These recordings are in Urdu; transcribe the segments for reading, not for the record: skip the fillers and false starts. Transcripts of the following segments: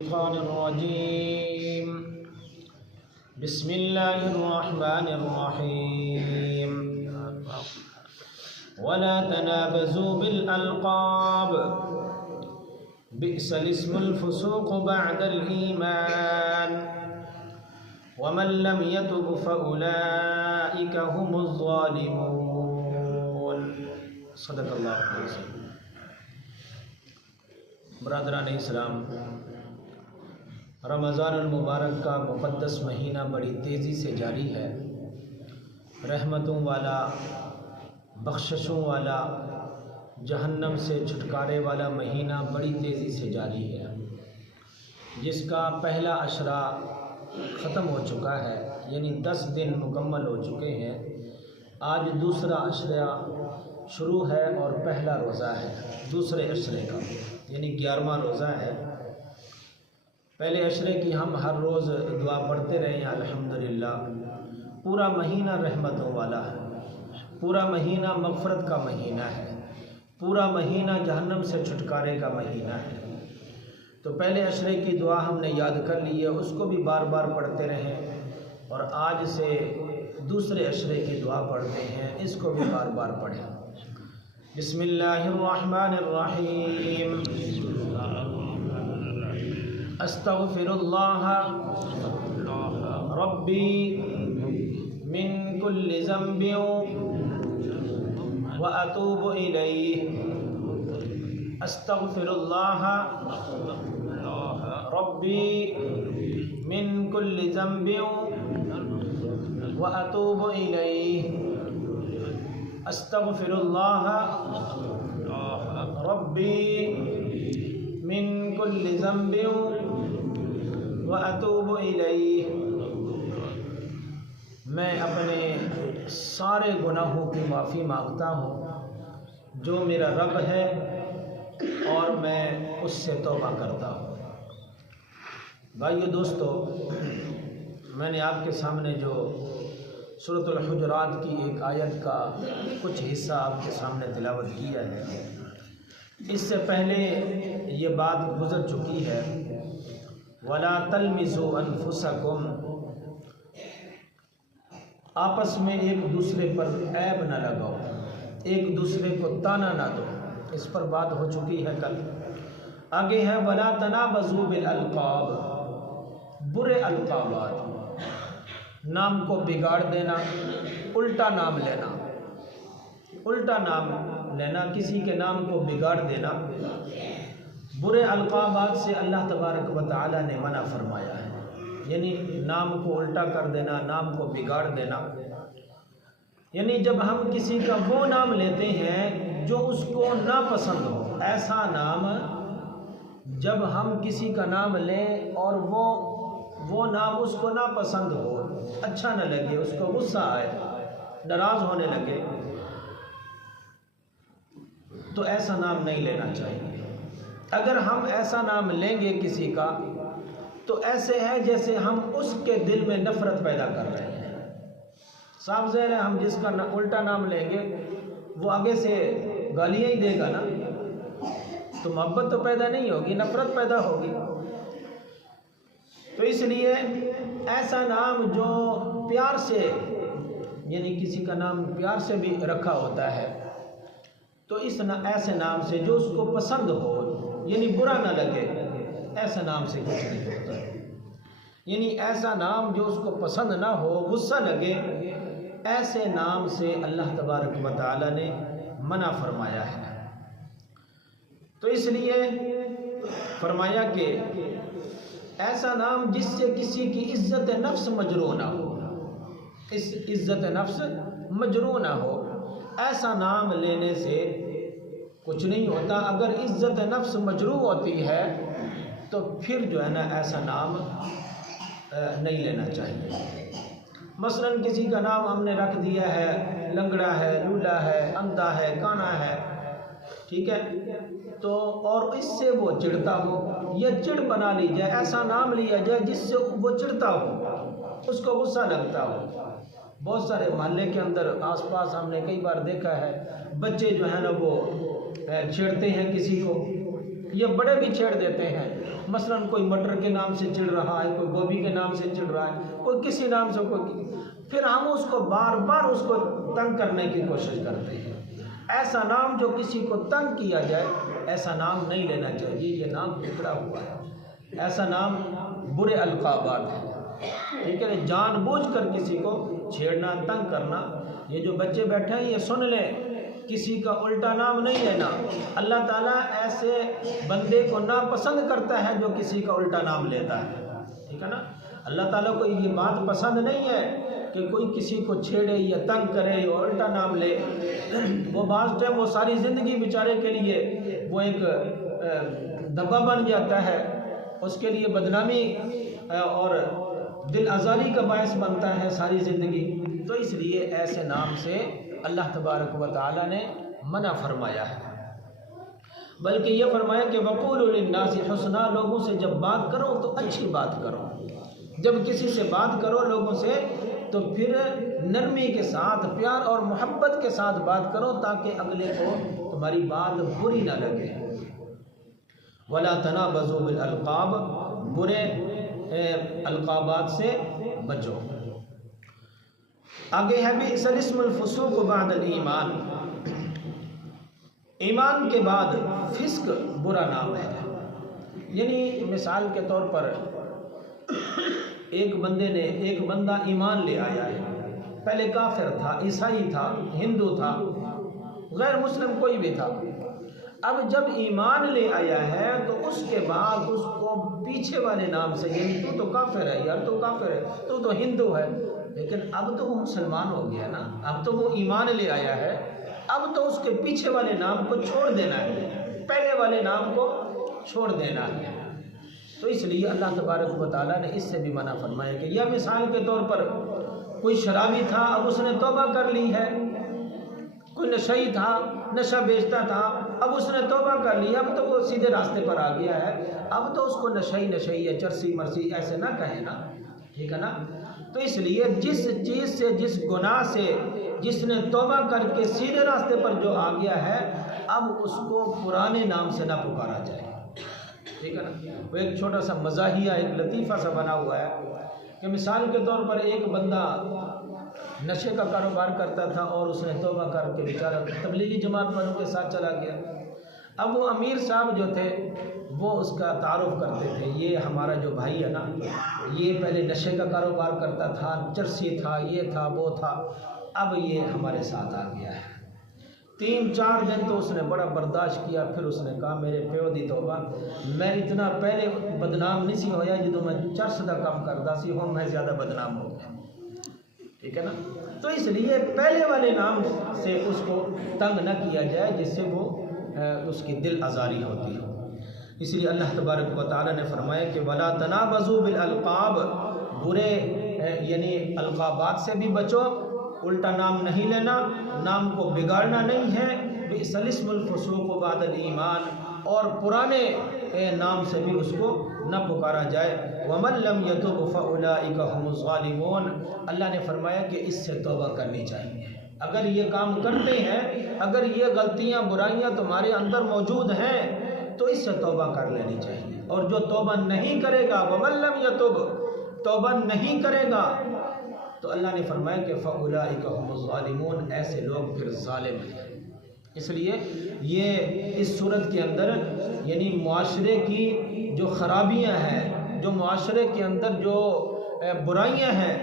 الشيطان الرجيم بسم الله الرحمن الرحيم ولا تنابزوا بالألقاب بئس الاسم الفسوق بعد الإيمان ومن لم يتب فأولئك هم الظالمون صدق اللہ العظیم۔ برادران اسلام، رمضان المبارک کا مقدس مہینہ بڑی تیزی سے جاری ہے۔ رحمتوں والا، بخششوں والا، جہنم سے چھٹکارے والا مہینہ بڑی تیزی سے جاری ہے، جس کا پہلا عشرہ ختم ہو چکا ہے، یعنی 10 دن مکمل ہو چکے ہیں۔ آج دوسرا عشرہ شروع ہے اور پہلا روزہ ہے دوسرے عشرے کا، یعنی 11واں روزہ ہے۔ پہلے عشرے کی ہم ہر روز دعا پڑھتے رہے ہیں الحمدللہ۔ پورا مہینہ رحمتوں والا ہے، پورا مہینہ مغفرت کا مہینہ ہے، پورا مہینہ جہنم سے چھٹکارے کا مہینہ ہے۔ تو پہلے عشرے کی دعا ہم نے یاد کر لی ہے، اس کو بھی بار بار پڑھتے رہیں، اور آج سے دوسرے عشرے کی دعا پڑھتے ہیں، اس کو بھی بار بار پڑھیں۔ بسم اللہ الرحمن الرحیم۔ استغفر اللہ ربی من کل ذنب واتوب الیہ۔ استغفر اللہ ربی من کل ذنب واتوب الیہ۔ استغفر اللہ ربی من کل ذنب واتوب الیہ۔ میں اپنے سارے گناہوں کی معافی مانگتا ہوں جو میرا رب ہے، اور میں اس سے توبہ کرتا ہوں۔ بھائیو دوستو، میں نے آپ کے سامنے جو سورۃ الحجرات کی ایک آیت کا کچھ حصہ آپ کے سامنے تلاوت کیا ہے۔ اس سے پہلے یہ بات گزر چکی ہے، وَلَا تَلْمِزُوا أَنفُسَكُمْ، آپس میں ایک دوسرے پر عیب نہ لگاؤ، ایک دوسرے کو تانا نہ دو، اس پر بات ہو چکی ہے کل۔ آگے ہے وَلَا تَنَابَزُوا بِالْأَلْقَابِ، برے القابات، نام کو بگاڑ دینا، الٹا نام لینا، الٹا نام لینا، کسی کے نام کو بگاڑ دینا، برے القابات سے اللہ تبارک و تعالی نے منع فرمایا ہے۔ یعنی نام کو الٹا کر دینا، نام کو بگاڑ دینا، یعنی جب ہم کسی کا وہ نام لیتے ہیں جو اس کو ناپسند ہو، ایسا نام جب ہم کسی کا نام لیں اور وہ نام اس کو ناپسند ہو، اچھا نہ لگے، اس کو غصہ آئے، ناراض ہونے لگے، تو ایسا نام نہیں لینا چاہیے۔ اگر ہم ایسا نام لیں گے کسی کا تو ایسے ہے جیسے ہم اس کے دل میں نفرت پیدا کر رہے ہیں۔ صاف ظاہر ہے، ہم جس کا الٹا نام لیں گے وہ آگے سے گالیاں ہی دے گا نا، تو محبت تو پیدا نہیں ہوگی، نفرت پیدا ہوگی۔ تو اس لیے ایسا نام جو پیار سے، یعنی کسی کا نام پیار سے بھی رکھا ہوتا ہے، تو ایسے نام سے جو اس کو پسند ہو، یعنی برا نہ لگے، ایسا نام سے کچھ نہیں ہوتا۔ یعنی ایسا نام جو اس کو پسند نہ ہو، غصہ لگے، ایسے نام سے اللہ تبارک و تعالی نے منع فرمایا ہے۔ تو اس لیے فرمایا کہ ایسا نام جس سے کسی کی عزت نفس مجروح نہ ہو، اس عزت نفس مجروح نہ ہو، ایسا نام لینے سے کچھ نہیں ہوتا۔ اگر عزت نفس مجروح ہوتی ہے تو پھر جو ہے نا ایسا نام نہیں لینا چاہیے۔ مثلا کسی کا نام ہم نے رکھ دیا ہے، لنگڑا ہے، لولا ہے، اندھا ہے، کانا ہے، ٹھیک ہے، تو اور اس سے وہ چڑھتا ہو یا چڑ بنا لی جائے، ایسا نام لیا جائے جس سے وہ چڑھتا ہو، اس کو غصہ لگتا ہو۔ بہت سارے محلے کے اندر آس پاس ہم نے کئی بار دیکھا ہے، بچے جو ہیں نا وہ چھیڑتے ہیں کسی کو، یہ بڑے بھی چھیڑ دیتے ہیں، مثلاً کوئی مٹر کے نام سے چڑھ رہا ہے، کوئی گوبھی کے نام سے چڑھ رہا ہے، کوئی کسی نام سے، پھر ہم اس کو بار بار اس کو تنگ کرنے کی کوشش کرتے ہیں۔ ایسا نام جو کسی کو تنگ کیا جائے ایسا نام نہیں لینا چاہیے، یہ نام بگڑا ہوا ہے، ایسا نام برے القابات ہیں، ٹھیک ہے، جان بوجھ کر کسی کو چھیڑنا، تنگ کرنا۔ یہ جو بچے بیٹھے ہیں یہ سن لیں، کسی کا الٹا نام نہیں لینا۔ اللہ تعالیٰ ایسے بندے کو ناپسند کرتا ہے جو کسی کا الٹا نام لیتا ہے، ٹھیک ہے نا۔ اللہ تعالیٰ کو یہ بات پسند نہیں ہے کہ کوئی کسی کو چھیڑے یا تنگ کرے یا الٹا نام لے۔ وہ بعض ٹائم وہ ساری زندگی بیچارے کے لیے وہ ایک دبا بن جاتا ہے، اس کے لیے بدنامی اور دل آزاری کا باعث بنتا ہے ساری زندگی۔ تو اس لیے ایسے نام سے اللہ تبارک و تعالیٰ نے منع فرمایا ہے، بلکہ یہ فرمایا کہ وقولوا للناس حسنا، لوگوں سے جب بات کرو تو اچھی بات کرو، جب کسی سے بات کرو لوگوں سے تو پھر نرمی کے ساتھ، پیار اور محبت کے ساتھ بات کرو تاکہ اگلے کو تمہاری بات بری نہ لگے۔ ولا تنابزوا بالالقاب، برے القابات سے بچو۔ آگے ہے بئس الاسم الفسوق بعد الایمان، ایمان کے بعد فسق برا نام ہے۔ یعنی مثال کے طور پر ایک بندہ ایمان لے آیا ہے، پہلے کافر تھا، عیسائی تھا، ہندو تھا، غیر مسلم کوئی بھی تھا، اب جب ایمان لے آیا ہے تو اس کے بعد اس کو پیچھے والے نام سے، یعنی تو کافر ہے یار، تو کافر ہے، تو ہندو ہے، لیکن اب تو وہ مسلمان ہو گیا نا، اب تو وہ ایمان لے آیا ہے، اب تو اس کے پیچھے والے نام کو چھوڑ دینا ہے، پہلے والے نام کو چھوڑ دینا ہے۔ تو اس لیے اللہ تبارک و تعالیٰ نے اس سے بھی منع فرمایا کہ یا مثال کے طور پر کوئی شرابی تھا، اب اس نے توبہ کر لی ہے، کوئی نشئی تھا، نشہ بیچتا تھا، اب اس نے توبہ کر لی، اب تو وہ سیدھے راستے پر آ گیا ہے، اب تو اس کو نشئی یا چرسی مرسی ایسے نہ کہیں نا، ٹھیک ہے نا۔ تو اس لیے جس چیز سے، جس گناہ سے جس نے توبہ کر کے سیدھے راستے پر جو آ گیا ہے، اب اس کو پرانے نام سے نہ پکارا جائے، ٹھیک ہے نا۔ وہ ایک چھوٹا سا مزاحیہ، ایک لطیفہ سا بنا ہوا ہے کہ مثال کے طور پر ایک بندہ نشے کا کاروبار کرتا تھا اور اس نے توبہ کر کے بیچارہ تبلیغی جماعت والوں کے ساتھ چلا گیا۔ اب وہ امیر صاحب جو تھے وہ اس کا تعارف کرتے تھے، یہ ہمارا جو بھائی ہے نا، یہ پہلے نشے کا کاروبار کرتا تھا، چرسی تھا، یہ تھا، وہ تھا، اب یہ ہمارے ساتھ آ گیا ہے۔ 3-4 دن تو اس نے بڑا برداشت کیا، پھر اس نے کہا میرے پیو دی توبہ، میں اتنا پہلے بدنام نہیں سی ہویا جدوں میں چرس دا کام کردا سی، ہوں میں زیادہ بدنام ہو گیا، ٹھیک ہے نا۔ تو اس لیے پہلے والے نام سے اس کو تنگ نہ کیا جائے جس سے وہ اس کی دل آزاری ہوتی ہے۔ اس لیے اللہ تبارک و تعالیٰ نے فرمایا کہ ولا تنابزوا بالالقاب، برے یعنی القابات سے بھی بچو، الٹا نام نہیں لینا، نام کو بگاڑنا نہیں ہے۔ بئس الاسم الفسوق بعد الایمان، اور پرانے نام سے بھی اس کو نہ پکارا جائے۔ ومن لم يتب فاولئک هم الظالمون، اللہ نے فرمایا کہ اس سے توبہ کرنی چاہیے۔ اگر یہ کام کرتے ہیں، اگر یہ غلطیاں برائیاں تمہارے اندر موجود ہیں تو اس سے توبہ کر لینی چاہیے، اور جو توبہ نہیں کرے گا، ومن لم يتب، توبہ نہیں کرے گا، تو اللہ نے فرمایا کہ فاولئک هم الظالمون، ایسے لوگ پھر ظالم ہیں۔ اس لیے یہ اس صورت کے اندر یعنی معاشرے کی جو خرابیاں ہیں، جو معاشرے کے اندر جو برائیاں ہیں،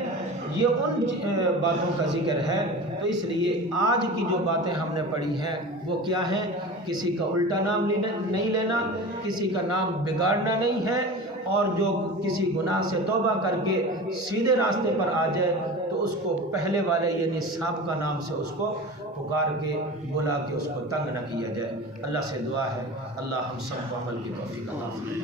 یہ ان باتوں کا ذکر ہے۔ تو اس لیے آج کی جو باتیں ہم نے پڑھی ہیں وہ کیا ہیں؟ کسی کا الٹا نام نہیں لینا، کسی کا نام بگاڑنا نہیں ہے، اور جو کسی گناہ سے توبہ کر کے سیدھے راستے پر آ جائے تو اس کو پہلے والے یعنی سابقہ نام سے اس کو پکار کے بلا کے اس کو تنگ نہ کیا جائے۔ اللہ سے دعا ہے اللہ ہم سب کو عمل کی توفیق عطا فرمائے۔